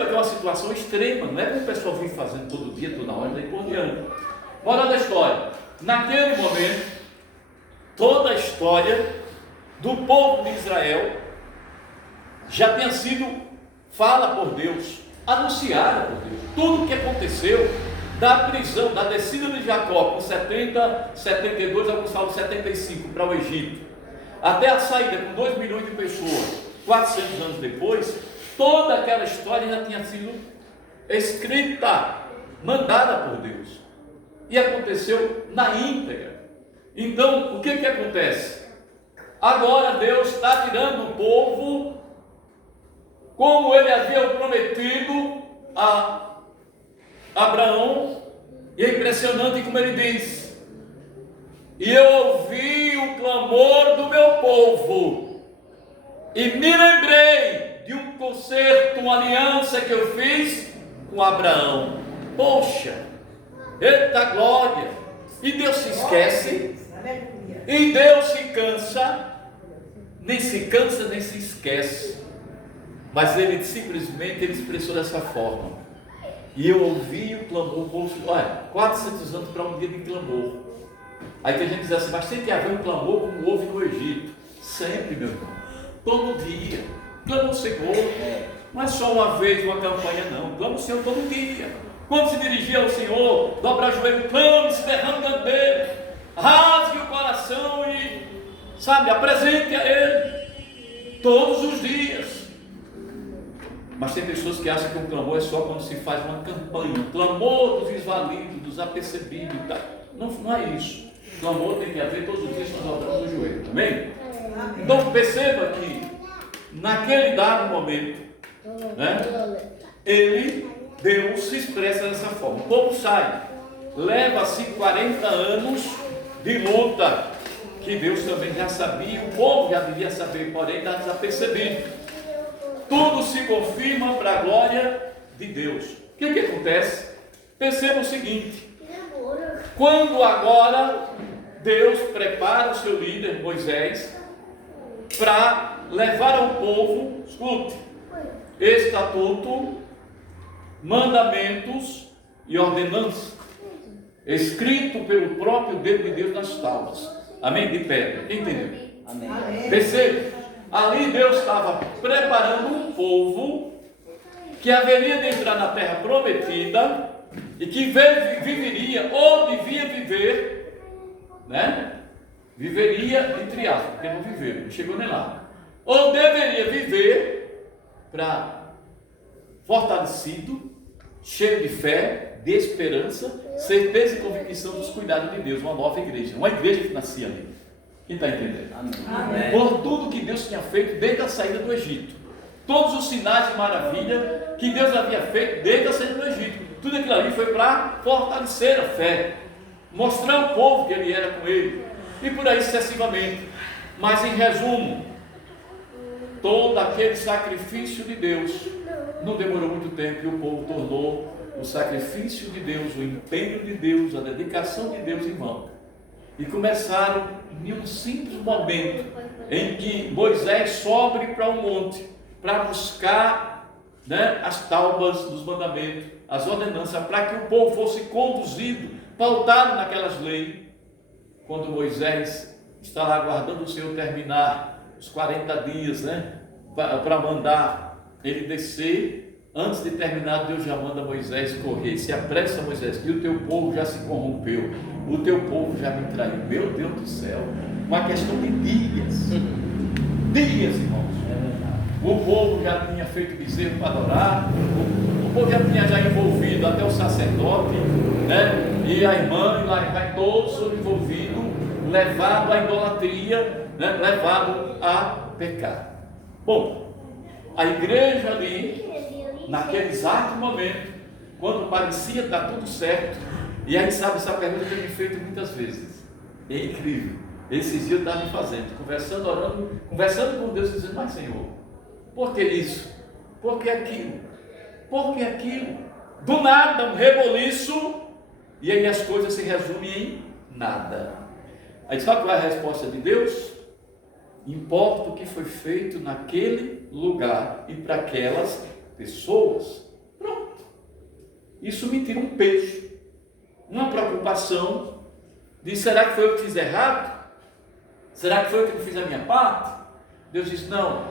É uma situação extrema, não é que o pessoal vem fazendo todo dia, toda hora, daí por diante. Moral da história: naquele momento, toda a história do povo de Israel já tinha sido fala por Deus, anunciada por Deus. Tudo o que aconteceu, da prisão, da descida de Jacó com 70, 72, alguns falam 75 para o Egito, até a saída com 2 milhões de pessoas, 400 anos depois, toda aquela história já tinha sido escrita, mandada por Deus, e aconteceu na íntegra. Então, o que acontece? Agora Deus está tirando o povo, como ele havia prometido a Abraão, e é impressionante como ele diz: e eu ouvi o clamor do meu povo, e me lembrei de um concerto, uma aliança que eu fiz com Abraão. Poxa, eita glória! E Deus se esquece, e Deus se cansa, nem se cansa, nem se esquece, mas ele simplesmente expressou dessa forma: e eu ouvi o clamor, o povo, olha, 400 anos para um dia de clamor. Aí tem gente que diz assim: mas tem que haver um clamor como houve no Egito. Sempre, meu irmão, todo dia, clama o Senhor, não é só uma vez uma campanha, não, clama o Senhor todo dia. Quando se dirigir ao Senhor, dobra o joelho, clame, se derrame diante dele, rasgue o coração e, sabe, apresente a Ele todos os dias. Mas tem pessoas que acham que um clamor é só quando se faz uma campanha, um clamor dos desvalidos, dos apercebidos, tá? Não é isso. O clamor tem que haver todos os dias nós dobrando o joelho, amém? Então perceba que naquele dado momento, né, Deus se expressa dessa forma. O povo sai, leva-se 40 anos de luta, que Deus também já sabia, o povo já devia saber, porém está desapercebido. Tudo se confirma para a glória de Deus. O que acontece? Perceba o seguinte: quando agora Deus prepara o seu líder Moisés para levar ao povo, escute, estatuto, mandamentos e ordenanças, escrito pelo próprio dedo de Deus nas tábuas, amém? De pedra, quem entendeu? Amém. Perceba, ali Deus estava preparando um povo que haveria de entrar na terra prometida e que viveria, ou devia viver, né? Viveria entre aspas, porque não viveu, não chegou nem lá, ou deveria viver para fortalecido, cheio de fé, de esperança, certeza e convicção dos cuidados de Deus, uma nova igreja, uma igreja que nascia ali. Quem está entendendo? Amém. Por tudo que Deus tinha feito desde a saída do Egito, todos os sinais de maravilha que Deus havia feito desde a saída do Egito, tudo aquilo ali foi para fortalecer a fé, mostrar ao povo que ele era com ele, e por aí sucessivamente. Mas em resumo, todo aquele sacrifício de Deus não demorou muito tempo, e o povo tornou o sacrifício de Deus, o empenho de Deus, a dedicação de Deus em vão. E começaram em um simples momento em que Moisés sobe para um monte para buscar, né, as tábuas dos mandamentos, as ordenanças, para que o povo fosse conduzido, pautado naquelas leis. Quando Moisés está lá aguardando o Senhor terminar os 40 dias, né, para mandar ele descer, antes de terminar, Deus já manda Moisés correr. Se apressa, Moisés, que o teu povo já se corrompeu, o teu povo já me traiu. Meu Deus do céu, uma questão de dias, irmãos. O povo já tinha feito bezerro para adorar, o povo já tinha envolvido até o sacerdote, né? E a irmã, e lá vai todos envolvidos, levado à idolatria, né? Levado a pecar. Bom, a igreja ali, naquele exato momento, quando parecia estar tudo certo, e a gente sabe, essa pergunta tem me feito muitas vezes, é incrível. Esses dias eu estava me fazendo, conversando, orando, conversando com Deus, dizendo: mas Senhor, por que isso? Por que aquilo? Por que aquilo? Do nada, um reboliço, e aí as coisas se resumem em nada. Aí sabe qual é a resposta de Deus? Importa o que foi feito naquele lugar e para aquelas pessoas. isso me tira um peso, uma preocupação de será que foi eu que fiz errado? Será que foi eu que não fiz a minha parte? Deus diz, não,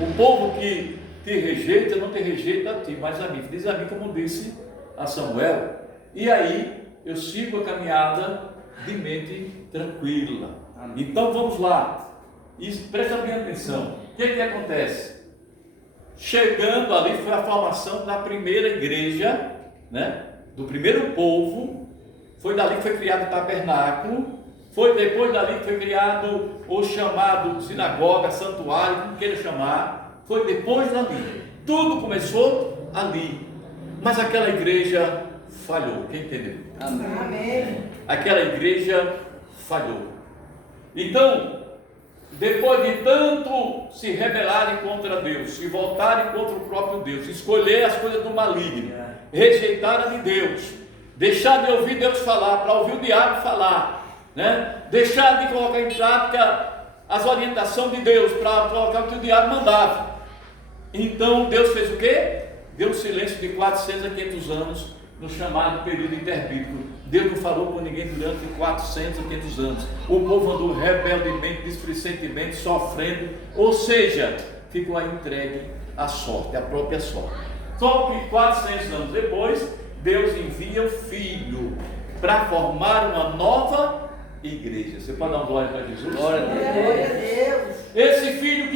o povo que te rejeita, não te rejeita a ti, mas a mim. Diz a mim, como disse a Samuel. E aí, eu sigo a caminhada de mente tranquila. Então, vamos lá. E presta bem atenção. O que acontece? Chegando ali, foi a formação da primeira igreja, né? Do primeiro povo. Foi dali que foi criado o tabernáculo. Foi depois dali que foi criado o chamado sinagoga, santuário, como queira chamar. Foi depois dali. Tudo começou ali. Mas aquela igreja falhou. Quem entendeu? Amém. Aquela igreja falhou. Então, depois de tanto se rebelarem contra Deus, se voltarem contra o próprio Deus, escolher as coisas do maligno, rejeitar a de Deus, deixar de ouvir Deus falar, para ouvir o diabo falar, né? Deixar de colocar em prática as orientações de Deus, para colocar o que o diabo mandava. Então Deus fez o quê? Deu um silêncio de 400 a 500 anos, no chamado período interbíblico. Deus não falou com ninguém durante 400 a 500 anos. O povo andou rebeldemente, displicentemente, sofrendo, ou seja, ficou aí entregue à sorte, à própria sorte. Só que 400 anos depois, Deus envia o Filho para formar uma nova igreja. Você pode dar uma glória para Jesus? Glória a Deus. Esse filho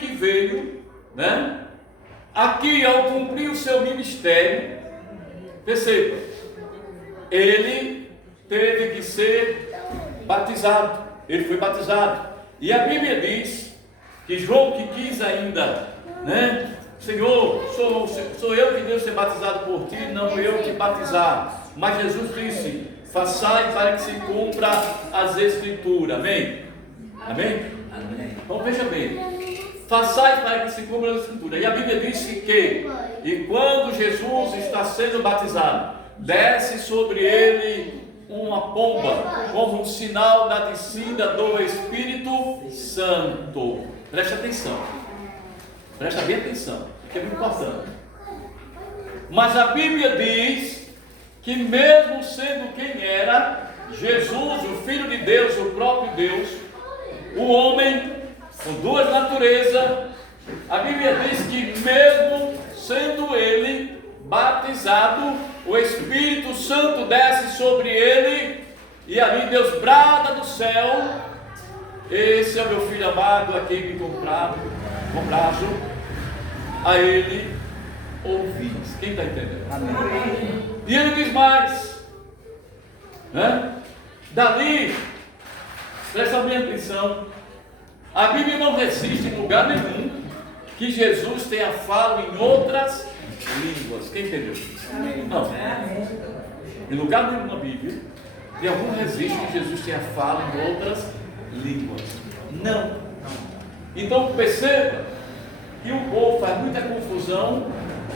que veio, né? Aqui, ao cumprir o seu ministério, perceba, ele teve que ser batizado. Ele foi batizado. E a Bíblia diz que João, que quis ainda, né? Senhor, sou eu que devo ser batizado por ti, não eu que batizar. Mas Jesus disse, façai para que se cumpra as Escrituras. Amém? Amém? Amém. Então veja bem, façai para que se cumpra as Escrituras. E a Bíblia diz que, e quando Jesus está sendo batizado, desce sobre ele uma pomba, como um sinal da descida do Espírito Santo. Preste atenção, presta bem atenção, que é muito importante. Mas a Bíblia diz que mesmo sendo quem era, Jesus, o Filho de Deus, o próprio Deus, o homem com duas naturezas, a Bíblia diz que mesmo sendo ele batizado, o Espírito Santo desce sobre ele, e ali Deus brada do céu, esse é o meu filho amado, a quem me comprazo, a ele ouvis. Quem está entendendo? Amém. E ele diz mais, né? Dali, presta bem atenção, a Bíblia não resiste em lugar nenhum que Jesus tenha falo em outras línguas. Quem entendeu? Não. Em lugar nenhum na Bíblia tem algum registro que Jesus tenha falo em outras línguas. Não. Então perceba que o povo faz muita confusão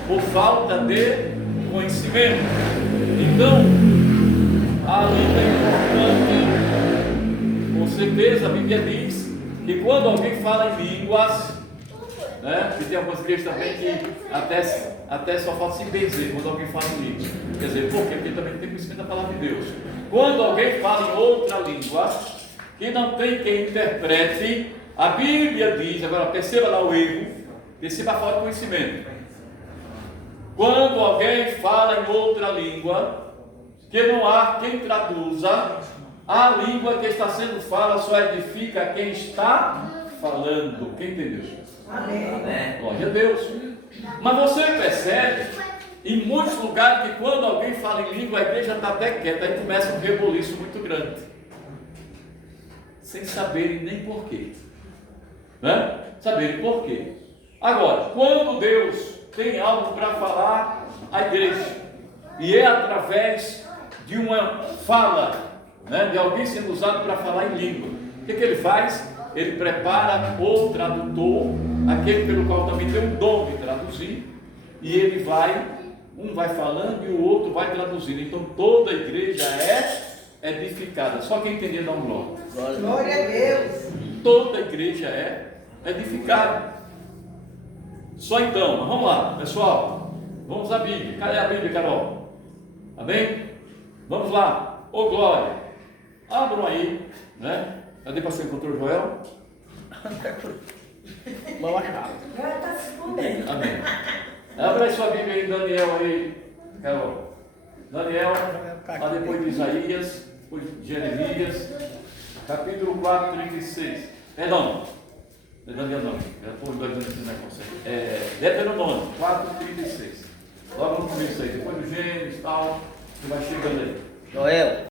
por falta de conhecimento. Então, a língua é importante. Com certeza a Bíblia diz que quando alguém fala em línguas, né, e tem algumas igrejas também que até só falta se benzer quando alguém fala em línguas. Quer dizer, por quê? Porque também tem conhecimento da palavra de Deus. Quando alguém fala em outra língua, que não tem quem interprete, a Bíblia diz, agora perceba lá o erro, perceba a falta de conhecimento. Quando alguém fala em outra língua, que não há quem traduza, a língua que está sendo falada só edifica quem está falando. Quem entendeu? Amém. Glória a Deus. Mas você percebe em muitos lugares que quando alguém fala em língua, a igreja está até quieta, aí começa um reboliço muito grande, sem saberem nem porquê, né? Saberem porquê. Agora, quando Deus tem algo para falar à igreja, e é através de uma fala, né, de alguém sendo usado para falar em língua, o que ele faz? Ele prepara o tradutor, aquele pelo qual também tem um dom de traduzir, e ele vai, um vai falando e o outro vai traduzindo. Então toda a igreja é edificada. Só quem entender dá um glória. Glória a Deus. Toda a igreja é edificada. Só então, vamos lá, pessoal. Vamos à Bíblia. Cadê a Bíblia, Carol? Amém? Vamos lá. Ô glória. Abram aí, né? Cadê para você encontrou Joel? Vamos achar. Ela está se escondendo. Amém. Abra aí sua Bíblia aí, Daniel aí, Carol. Daniel, lá depois de Isaías, depois de Jeremias, capítulo 4, 36. Perdão, não é Daniel não, já estou dois anos esse negócio aí. Deuteronômio 4, 36. Logo no começo aí, depois do Gênesis e tal, você vai chegando aí. Joel.